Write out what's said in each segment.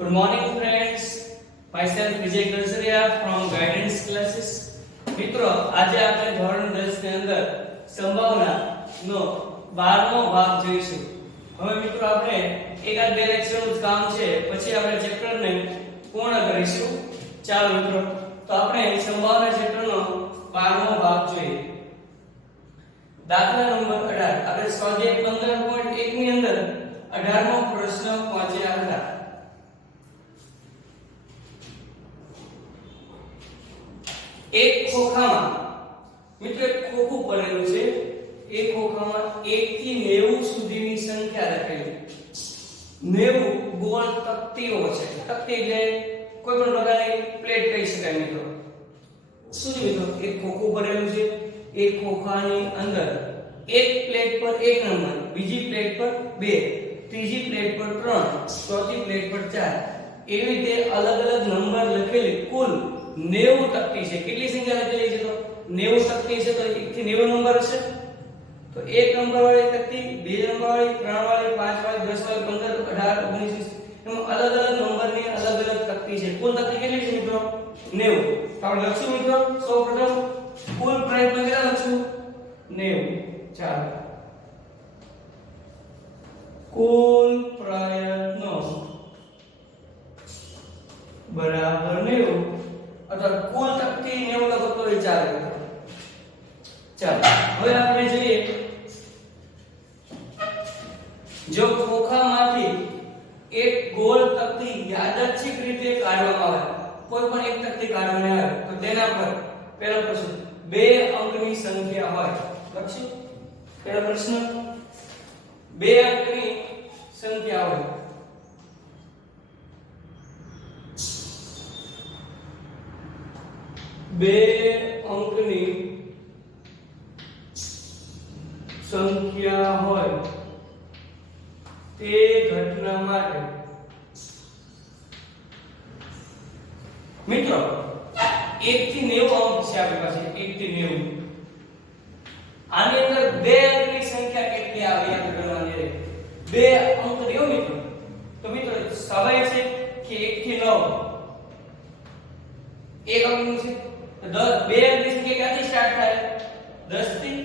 Good morning friends. Myself Vijay Gursaria from Guidance Classes. મિત્રો આજે આપણે ધોરણ 10 ની અંદર સંભાવનાનો 12મો ભાગ જોઈશું. હવે મિત્રો આપણે એકાદ બે લેક્ચરનું કામ છે, પછી આપણે ચેપ્ટરને પૂર્ણ કરીશું. ચાલો મિત્રો, તો આપણે સંભાવના ચેપ્ટરનો 12મો ભાગ જોઈએ. દાખલા નંબર 18. આપણે સ્વાધ્યાય 15.1 ની અંદર 18મો પ્રશ્ન વાંચ્યા હતા. એક ખોખામાં મિત્રો એક ખોખું પડેલું છે. એક ખોખામાં 1 થી 90 સુધીની સંખ્યા લખેલી. 90 ગોળ તકતીઓ છે. તકતી એટલે કોઈ પણ પ્રકારની પ્લેટ કહી શકાય મિત્રો. શું છે મિત્રો? એક ખોખું ભરેલું છે. એક ખોખાની અંદર એક પ્લેટ પર 1 નંબર, બીજી પ્લેટ પર 2, ત્રીજી પ્લેટ પર 3, ચોથી પ્લેટ પર 4, એવી રીતે અલગ અલગ નંબર લખેલી કુલ 90 તકતી છે. કેટલી સંખ્યા લખેલી છે? તો 90 તકતી છે. તો 1 થી 90 નંબર હશે. તો 1 નંબર વાળી તકતી, 2 નંબર વાળી, 3 વાળી, 5 વાળી, 10 વાળી, 15, 18, 19, 20 એમ અલગ અલગ નંબરની અલગ અલગ તકતી છે. કુલ તકતી કેટલી છે મિત્રો? 90. તો આપણે લખશું મિત્રો સૌપ્રથમ કુલ પ્રયત્ન કેટલા લખશું? 90. ચાલો, કુલ પ્રયત્નો બરાબર 90 અથવા કુલ તકતી 90 લખો તો એ ચાલે. ચાલો, હવે આપણે જોઈએ, જો ખોખામાંથી એક ગોળ તકતી યાદચ્છિક રીતે કાઢવામાં આવે, કોઈ પણ એક તકતી કાઢવામાં આવે તો તેના પર પહેલો પ્રશ્ન 2 અંકની સંખ્યા હોય. લખશું પહેલો પ્રશ્ન 2 અંકની સંખ્યા હોય. બે અંકની સંખ્યા હોય તે ઘટના માટે મિત્રો 1 થી 90 અંક છે આપણી પાસે. 1 થી 90 આની અંદર 2 અંકની સંખ્યા કેટલી આવે આપણે ગણવાની છે. 2 અંક રહ્યો મિત્રો. તો મિત્રો સ્વાભાવિક છે કે 1 થી 9 એક અંકનું છે. 2 અંકની સંખ્યા ક્યાંથી સ્ટાર્ટ થાય? 10 થી.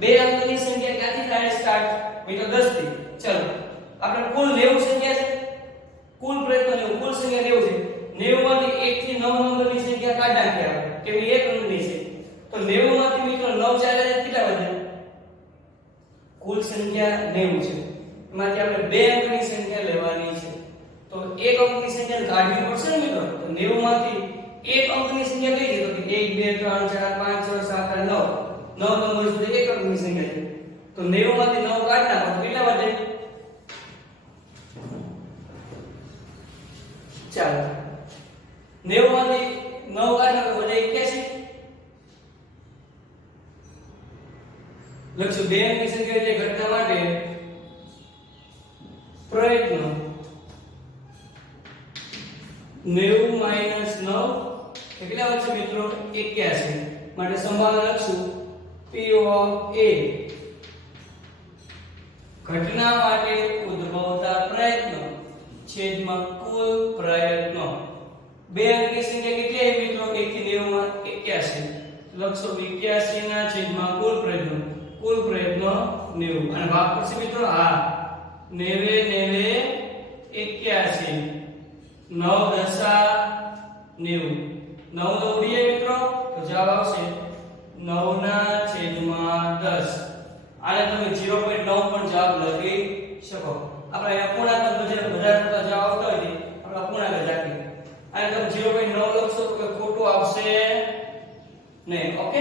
2 અંકની સંખ્યા ક્યાંથી થાય સ્ટાર્ટ? મિત્રો 10 થી. ચલો, આપણે કુલ 90 સંખ્યા છે. કુલ પ્રયત્ન 90, કુલ સંખ્યા 90 છે. 90 માંથી 1 થી 9 નંબરની સંખ્યા કાઢ નાખ્યા કે ભાઈ એક અંકની છે. તો 90 માંથી મિત્રો 9 ચાલે કેટલા વધે? કુલ સંખ્યા 90 છે. એમાંથી આપણે 2 અંકની સંખ્યા લેવાની છે. તો એક અંકની સંખ્યા કાઢવી પડશે ને મિત્રો. તો 90 માંથી એક અંકની સંખ્યા કઈ છે? તો 1 2 3 4 5 6 7 8 9 નંબર સુધી એક અંકની સંખ્યા છે. તો 90 માંથી 9 કાઢ નાખો તો કેટલા વધે? ચાલો, 90 માંથી 9 કાઢ નાખો વધે 81. લખશું 2 અંકની સંખ્યા જે ઘટના માટે પ્રયત્ન 90 માઈનસ 9 કેટલા વધશે મિત્રો? 81. માટે સંભાવના લખશું P ઓફ A ઘટના માટે ઉદ્ભવતા પ્રયત્નો છેદમાં કુલ પ્રયત્નો. 2 અંકની સંખ્યા કેટલી આવી મિત્રો? 1 થી 90 માં 81. લખશો 81 ના છેદમાં કુલ પ્રયત્નો. કુલ પ્રયત્નો 90 અને ભાગ પડશે મિત્રો. હા, 90 81 9 દશા 90. 9 તો ઉડીએ મિત્રો, તો જવાબ આવશે 9 ના છેદમાં 10. આને તમે 0.9 પણ જવાબ લખી શકો. આપણે અહીંયા પૂર્ણાંક બધા જવાબ આવતા હોય આપણે પૂર્ણાંક રાખીએ. આને તમે 0.9 લખશો તો કોઈ ખોટું આવશે નહીં. ઓકે,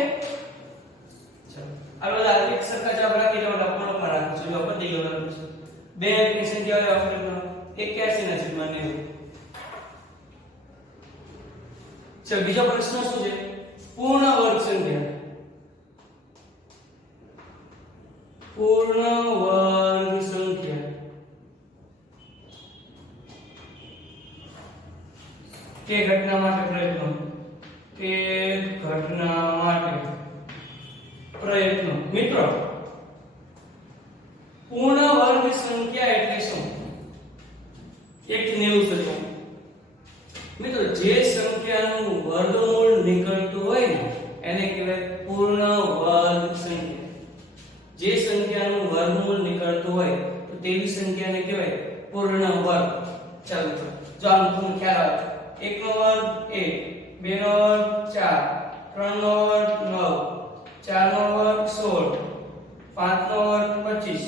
ચલો આ બધા એક સરખા જવાબ રાખી દો. પૂર્ણાંકમાં રાખીશું. જો પતી ગયો લખીશું 2 અંકની સંખ્યા આવે આપણે 81 ના છેદમાં 90. ચલો, બીજો પ્રશ્ન શું છે? પૂર્ણ વર્ગ સંખ્યા. પૂર્ણ વર્ગ સંખ્યા તે ઘટના માટે પ્રયત્નો. તે ઘટના માટે પ્રયત્નો મિત્રો પૂર્ણ વર્ગ સંખ્યા એટલે શું? 1 થી 90 સુધી મિત્રો જે સંખ્યાનું વર્ગમૂળ નીકળતું હોય ને એને કહેવાય પૂર્ણ વર્ગ સંખ્યા. જે સંખ્યાનું વર્ગમૂળ નીકળતું હોય તો તેવી સંખ્યાને કહેવાય પૂર્ણ વર્ગ. ચાલો જો આમ તમને ખ્યાલ આવે 1 નો વર્ગ 1, 2 નો વર્ગ 4, 3 નો વર્ગ 9, 4 નો વર્ગ 16, 5 નો વર્ગ 25,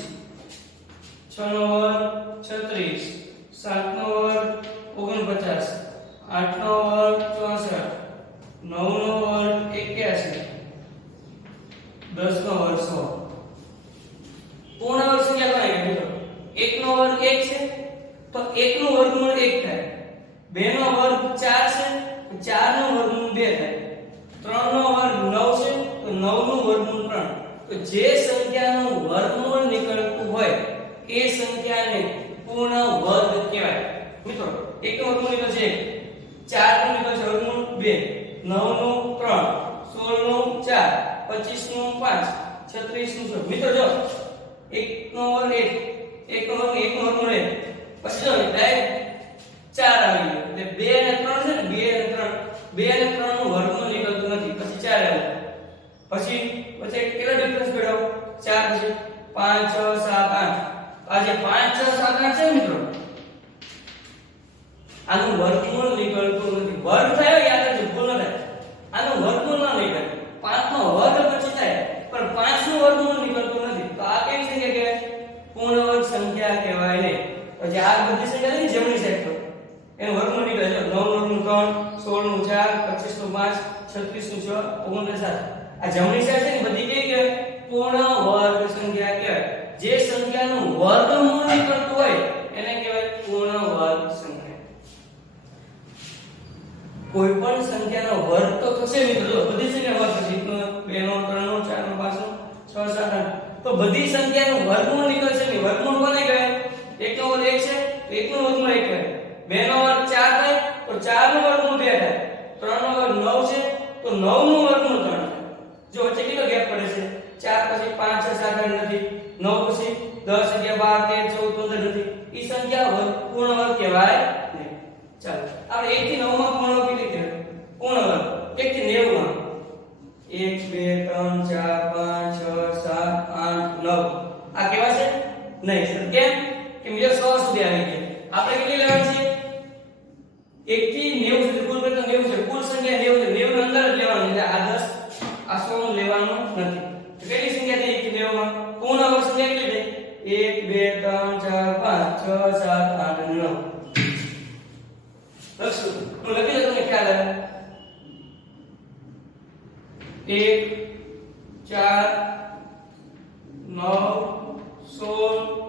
6 નો વર્ગ 36, 7 નો વર્ગ 49, 8 નો વર્ગ 64, 9 નો વર્ગ 81, 10 નો વર્ગ 100. પૂર્ણ વર્ગ સંખ્યા ગણાય મિત્રો. 1 નો વર્ગ 1 છે તો 1 નું વર્ગમૂળ 1 થાય. 2 નો વર્ગ 4 છે તો 4 નું વર્ગમૂળ 2 થાય. 3 નો વર્ગ 9 છે તો 9 નું વર્ગમૂળ 3. તો જે સંખ્યાનું વર્ગમૂળ નીકળતું હોય એ સંખ્યાને પૂર્ણ વર્ગ કહેવાય. મિત્રો 1 નું વર્ગમૂળ નીકળે છે 4 નું નીકળે છે વર્ગમૂળ 2, 9 નું 3, 16 નું 4, 25 નું 5, 36 નું 6. મિત્રો જો 1 નો વર્ગ 1 નો વર્ગ 1 નો વર્ગમૂળ 1 પછી જો ડાયરેક્ટ 4 આવી ગયો એટલે 2 અને 3 છે ને 2 અને 3 2 અને 3 નું વર્ગમૂળ નીકળતું નથી પછી 4 આવે. પછી વચ્ચે કેટલા ડિફરન્સ પડ્યો 4 પછી 5 6 7 8. આ જે 5 6 7 8 છે મિત્રો આનું વર્ગમૂળ નીકળતું નથી. વર્ગ થયો યાદ રાખજો ભૂલ ન થાય. આનું વર્ગમૂળ ન નીકળે. 5 નો વર્ગ પછી થાય પણ 5 નું વર્ગમૂળ નીકળતું નથી. તો આ કેવી સંખ્યા કહેવાય? પૂર્ણ વર્ગ સંખ્યા કહેવાય ને. પછી આ બધી સંખ્યા છે જમણી સાઈડ પર એનું વર્ગમૂળ નીકળે છે 9 નું 3, 16 નું 4, 25 નું 5, 36 નું 6, 49 7. આ જમણી સાઈડ છે ને બધી કેવી કહેવાય? પૂર્ણ વર્ગ સંખ્યા કહેવાય. જે સંખ્યાનું વર્ગમૂળ નીકળતું હોય એને કહેવાય પૂર્ણ વર્ગ સંખ્યા. કોઈ પણ સંખ્યાનો વર્ગ તો થશે મિત્રો. બધી સંખ્યા વર્ગ થશે 1 નો 2 નો 3 નો 4 નો 5 નો 6 7 8. તો બધી સંખ્યાનું વર્ગમૂળ નીકળશે ને વર્ગમૂળ કોને કહેવાય? 1 નો વર્ગ 1 છે તો 1 નું વર્ગમૂળ 1 કહેવાય. 2 નો વર્ગ 4 થાય તો 4 નું વર્ગમૂળ 2 થાય. 3 નો વર્ગ 9 છે તો 9 નું વર્ગમૂળ 3 થાય. જો વચ્ચે કેટલો ગેપ પડે છે? 4 પછી 5 6 7 8 નથી. 9 પછી 10 11 12 13 14 15 નથી. ઈ સંખ્યા પૂર્ણ વર્ગ કહેવાય નહીં. ચાલો આપણે 1 થી 9 માં પૂર્ણ વર્ગ કેટલી કહેવાય? પૂર્ણ વર્ગ 1 થી 90 માં 1 2 3 4 5 6 7 8 9 આ કેવા છે? નહીં. કેમ? કે બીજો 100 સુધી આવી ગયા. આપણે કેટલી લેવાની છે? 1 થી 90 સુધી. કુલ કરતા 90 છે. કુલ સંખ્યા 90 છે. 90 ની અંદર જ લેવાની છે. આ 10 આ 100 નું લેવાનું નથી. તો કેટલી સંખ્યા થઈ 1 થી 90 માં? પૂર્ણ વર્ગ સંખ્યા કેટલી થઈ? 1 2 3 4 5 6 7 8 9. લખશું. હું લખી દઉં તમને ખ્યાલ આવે. 1 4 9 16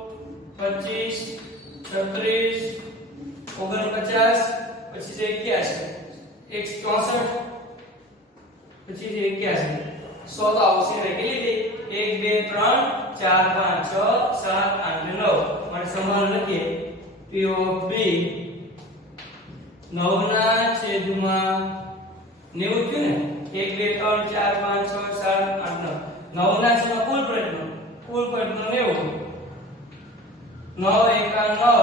25 36 49 પછી છે 81 164 પછી છે 81 100 તો આવશે ને. કેટલી થઈ? 1 2 3 4 5 6 7 8 9. માટે સમાન લખીએ P of B 9 ના છેદમાં 90 થયું ને 1 2 3 4 5 6 7 8 9 9 ના છેદમાં કુલ પ્રયત્નો 90 9 એકા 9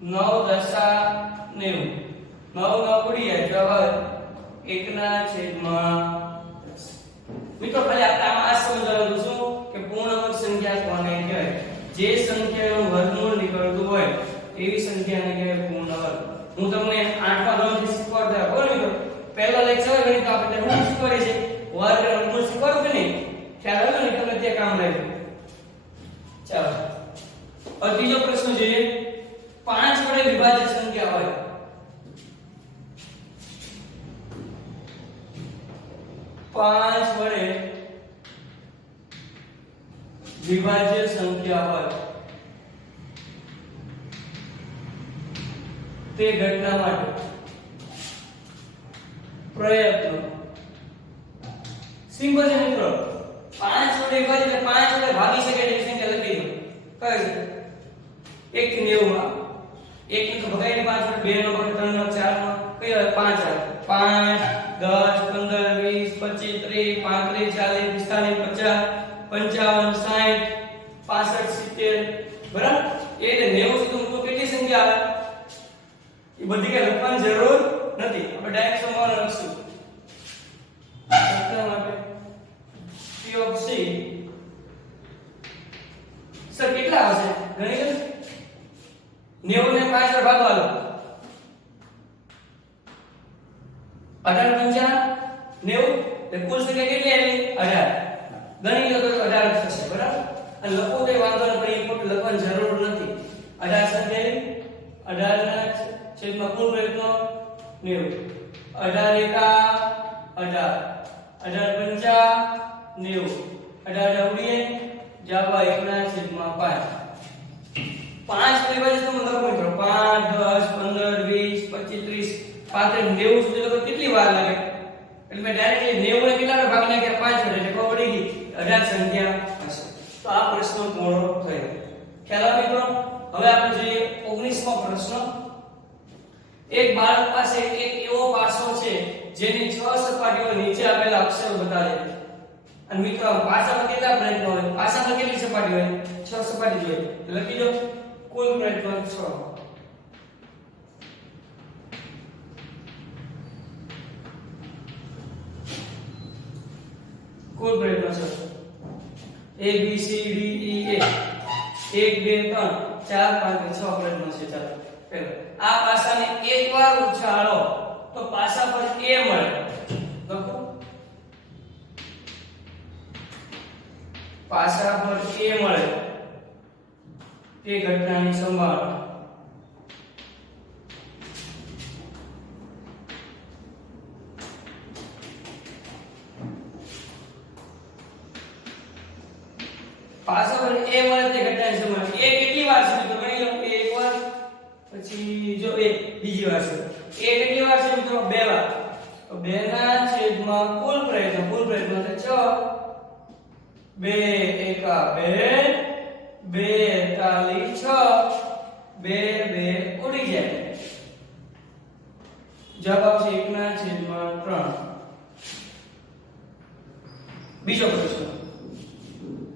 9 દશા 90 9 9 ઉડી જાય જવાબ 1 ના છેદમાં 10. મિત્રો ખાલી આપણે આમાં આ સમજવાનું શું કે પૂર્ણ વર્ગ સંખ્યા કોને કહેવાય? જે સંખ્યાનું વર્ગમૂળ નીકળતું હોય એવી સંખ્યાને કહેવાય પૂર્ણ વર્ગ. હું તમને 8મા ધોરણથી શીખવાડતા બોલો મિત્રો પહેલા લેક્ચર ગણિત આપણે હું શીખવાડે છે વર્ગ અને વર્ગમૂળ શીખવાડું કે નહીં? ખ્યાલ આવ્યો ને? તમને ત્યાં કામ લાગ્યું. ચાલો હવે ત્રીજો પ્રશ્ન જોઈએ. 5 વડે વિભાજ્ય સંખ્યા હોય 5 વડે વિભાજ્ય સંખ્યા હોય તે ઘટના માટે પ્રયત્ન. સિમ્પલ છે મિત્રો. 5 વડે વિભાજિત એટલે 5 વડે ભાગી શકે તેવી સંખ્યા લખી દો. કઈ છે? 1 થી 90 માં 1 ને તો ભગાઈને 5 વડે 2 નો ભગાય 3 નો 4 નો કઈ આવે? 5 આવે. 5 10 15 20 25 30 35 40 45 50 55 60 65 70 બરાબર. એટલે 90 સુધી તો કેટલી સંખ્યા આવે? બધી કે લખવાની જરૂર નથી, આપણે ડાયરેક્ટ સંભાવના લખશું. એટલા માટે P of C સર કેટલા આવશે ગણી લો. 90 ને 5 વડે ભાગવા લો. 18 × 90 એટલે કુલ સંખ્યા કેટલી આવી 18. ગણી લો તો 18 થશે બરાબર. અને લખો તો વાંધો નહીં, પણ ઇનપુટ લખવાની જરૂર નથી. 18 સંખ્યા 18 ના છેદમાં કુલ પ્રયત્નો 90. 18 એકા 18 18 પંચા 90 18 ઉડીએ જવા 1 ના છેદમાં 5. 5 કઈ બાજુ તમે લખો મિત્રો 5 10 15 20 25 30 35 90 સુધી લખો કેટલી વાર લાગે. એટલે મેં ડાયરેક્ટલી 90 ને કેટલા ભાગ નાખ્યા 5 વડે એટલે ખબર પડી ગઈ 18 સંખ્યા હશે. તો આ પ્રશ્ન પૂરો થયો. ખ્યાલ આવે મિત્રો. હવે આપણે જોઈએ 19મો પ્રશ્ન. એક બાળક પાસે એક એવો પાસો છે જેની 6 સપાટીઓ નીચે આપેલા અક્ષરો બતાવે છે. અને મિત્રો પાસા પર કેટલા પ્રયત્નો હોય? પાસા પર કેટલી સપાટી હોય? 6 સપાટી જોઈએ. લખી દો કુલ પ્રયત્નો 6. કુલ પ્રયત્નો 6. A B C D E A 1 2 3 4 5 6 પ્રયત્નો છે. ચાલો પહેલો આ પાસાને એકવાર ઉછાળો તો પાસા પર A મળે. લખો પાસા પર A મળે તે ઘટનાની સંભાવના. પાસા પર A મળે તે ઘટનાની સંભાવના. A કેટલી વાર છે તો ગણી લો. A એકવાર, પછી જો A બીજી વાર છે. A કેટલી વાર છે મિત્રો? 2 વાર. તો 2 ના છેદમાં કુલ પ્રયત્ન છે 6. 2 એકા 2 2 તાલી 6 2 2 ઉડી જાય. જવાબ આવશે 1 ના છેદમાં 3. બીજો પ્રશ્ન.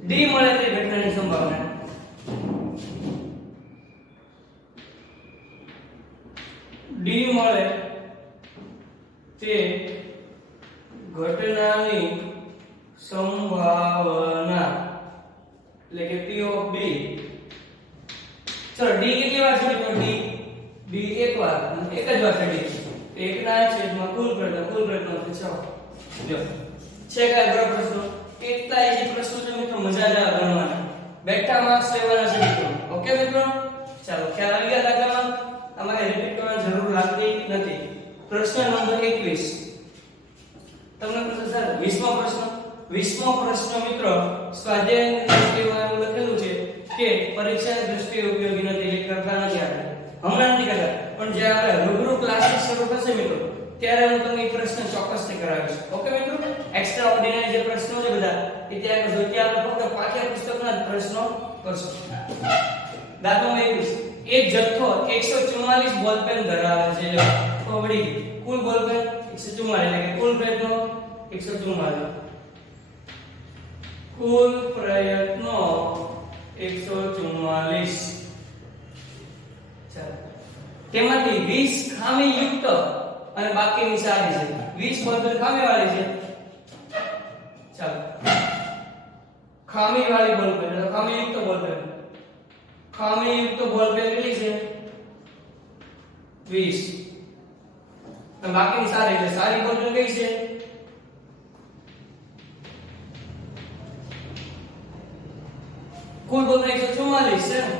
D મળે તે ઘટનાની સંભાવના. D મળે તે ઘટનાની સંભાવના એટલે કે P of D. ચલો D કેટલી વાર છે તો D એક વાર, એક જ વાર છે D. 1 ના છેદમાં કુલ પ્રયત્નો છે 6. જો છે કયા ગ્રહ પ્રશ્નો? કેટલા ઈઝી પ્રશ્નો છે મિત્રો, મજા જ આવે ગણવાના. બેઠા માર્ક્સ લેવાના છે મિત્રો. ઓકે મિત્રો, ચાલો ખ્યાલ આવી ગયા દાખલામાં. અમારે રિપીટ કરવાની જરૂર લાગતી નથી. પ્રશ્ન નંબર 21. તમને પ્રશ્ન સર 20મો પ્રશ્ન. 20મો પ્રશ્ન મિત્રો સ્વાધ્યાયની દ્રષ્ટિએ એવું લખેલું છે કે પરીક્ષાની દ્રષ્ટિએ ઉપયોગી નથી, એટલે કરતા નથી આપણે. હમણાં નથી કરતા, પણ જ્યારે આપણે રૂબરૂ ક્લાસીસ શરૂ થશે મિત્રો ત્યારે હું તમને એ પ્રશ્ન ચોક્કસથી કરાવીશ. ઓકે મિત્રો, એક્સ્ટ્રા ઓર્ડિનરી જે પ્રશ્નો છે બધા એ ત્યાં કરજો. ત્યાં આપણે ફક્ત પાઠ્યપુસ્તકના જ પ્રશ્નો કરશું. દાખલા 21. એક જથ્થો 144 બોલપેન ધરાવે છે. તો વળી કુલ બોલપેન 144 એટલે કે કુલ પ્રયત્નો 144. કુલ પ્રયત્નો 144. ચાલો તેમાંથી 20 ખામીયુક્ત અને બાકીની સારી છે. 20 બોલપેન ખામીવાળી છે. ચાલો ખામીવાળી બોલપેન એટલે ખામીયુક્ત બોલપેન. ખામીયુક્ત બોલપેન કેટલી છે? 20. અને બાકીની સારી એટલે સારી બોલપેન કઈ છે? કુલ બોલપેન 144 છે ને,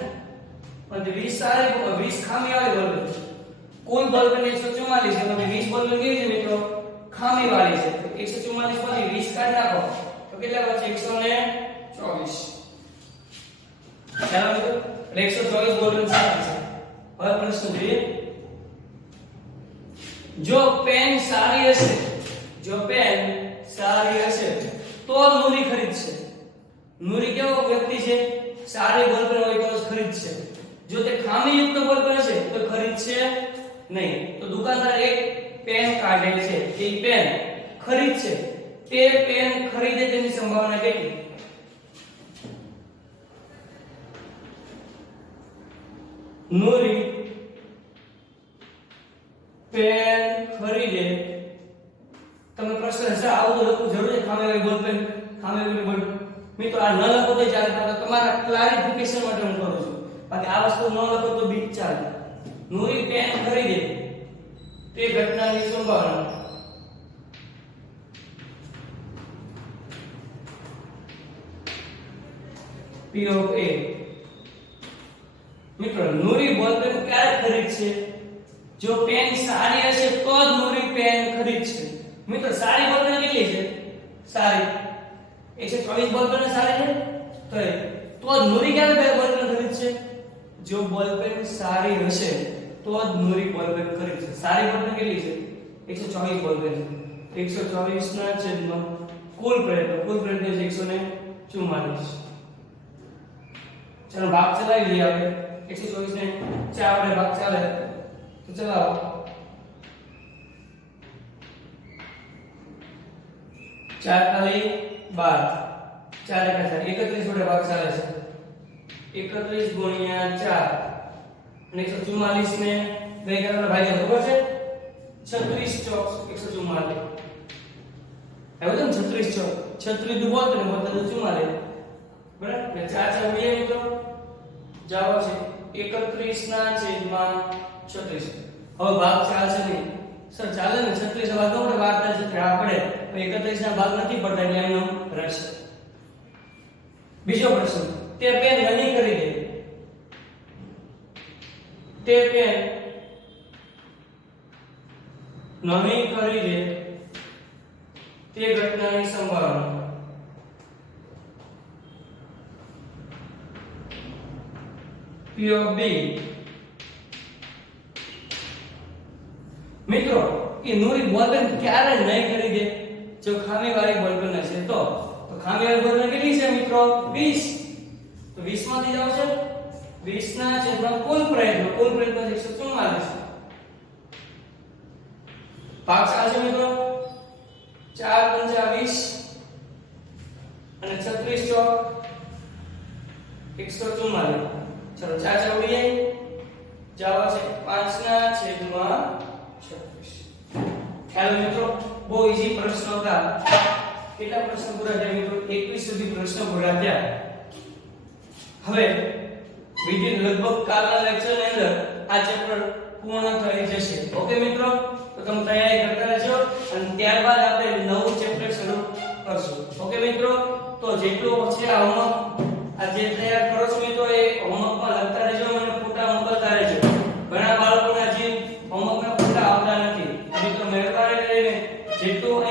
અને 20 સારી 20 ખામીવાળી બોલપેન. કુલ બોલપેન 144 છે, અને 20 બોલપેન કેવી છે મિત્રો? ખામીવાળી છે. તો 144 માંથી 20 કાઢી નાખો તો કેટલા બચે? 124. ચાલો મિત્રો 124 બોલપેન સારી છે. હવે પ્રશ્ન જોઈએ. જો પેન સારી હશે તો નૂરી ખરીદશે. નૂરી કેવો વ્યક્તિ છે? સારી બોલપેન હોય તો ખરીદશે. જો તે ખામીયુક્ત બોલપેન હશે તો ખરીદશે નહીં. તો દુકાનદાર એક પેન કાઢે છે, તે પેન ખરીદશે. તે પેન ખરીદે તેની સંભાવના કેટલી? નૂરી પેન ખરીદે. તમે પ્રશ્ન હશે આવું તો લખવું જરૂર છે, ખામે વાળી બોલ પેન, ખામે વાળી બોલ. મિત્રો આ ન લખો તો ચાલે, પણ તમારા ક્લારિફિકેશન માટે હું કરું છું. બાકી આ વસ્તુ ન લખો તો બી ચાલે. નૂરી પેન ખરીદે તે ઘટનાની સંભાવના. P of A. મિત્રો નૂરી બોલ પેન ક્યારે ખરીદશે? જો પેન સારી હશે તો જ નૂરી પેન ખરીદશે. મિત્રો સારી બોલ પેન કેટલી છે? સારી 124 બોલ પેન સારી છે તો જ નૂરી ક્યારે બોલ પેન ખરીદશે? જો બોલ પેન સારી હશે તો જ નૂરી બોલ પેન ખરીદશે. સારી બોલ પેન કેટલી છે? 124 બોલ પેન છે. 124 ના છેદમાં કુલ પ્રયત્ન છે 144. चलो भाग चलाવી લઈએ આપણે. 124 ને 4 વડે ભાગ ચાલે તો ચલાવો. 4 ખાલી 12, 4 એકા 4, 31 વડે ભાગ ચાલે છે. 31 ગુણ્યા 4 અને 144 ને બે કરતા ભાગ્યા ખબર છે? 36 ચોક 144. આવ્યું ને 36 ચોક 36 દુ બોલ ને બોલ 44. બરાબર એટલે 4 4 ઉડીએ મિત્રો જવાબ છે 31 ના છેદમાં 36. હવે ભાગ ચાલશે નહીં સર, ચાલે ને 36 ભાગ નો ભાગ થાય છે આ પડે, પણ 31 ના ભાગ નથી પડતા એટલે એનો રહેશે. બીજો પ્રશ્ન, તે પેન નવી ખરીદે. તે પેન નવી ખરીદે તે ઘટનાની સંભાવના. P of B. મિત્રો એ નૂરી બોલ પેન ક્યારે નહીં ખરીદે? જો ખામી વાળી બોલ પેન હશે તો ખામી વાળી બોલ પેન કેટલી છે મિત્રો? 20. તો 20 માંથી જાવ છે 20 ના છેદમાં કુલ પ્રયત્ન 144. ભાગ ચાલશે મિત્રો 4 × 20 અને 36 ચોક 144. चलो 4 4 उड़ी जाए जवाब છે 5 ના છેદમાં 36. ખ્યાલ મિત્રો બહુ ઈઝી પ્રશ્ન હતા. કેટલા પ્રશ્ન પૂરા થયા મિત્રો? 21 સુધી પ્રશ્ન પૂરા થયા. હવે વિડિયો લગભગ કાલના લેક્ચરની અંદર આ ચેપ્ટર પૂર્ણ થઈ જશે. ઓકે મિત્રો, તો તમે તૈયારી કરતા રહેજો અને ત્યારબાદ આપણે નવું ચેપ્ટર શરૂ કરશું. ઓકે મિત્રો, તો જેટલું છે આ હોમવર્ક આ જે તૈયાર કરો છો મિત્રો એ હોમવર્કમાં લખતા રહેજો અને ફોટા મોકલતા રહેજો. ઘણા બાળકોના જે હોમવર્કના ફોટા આવતા નથી. મિત્રો મહેરબાની કરીને જેટલું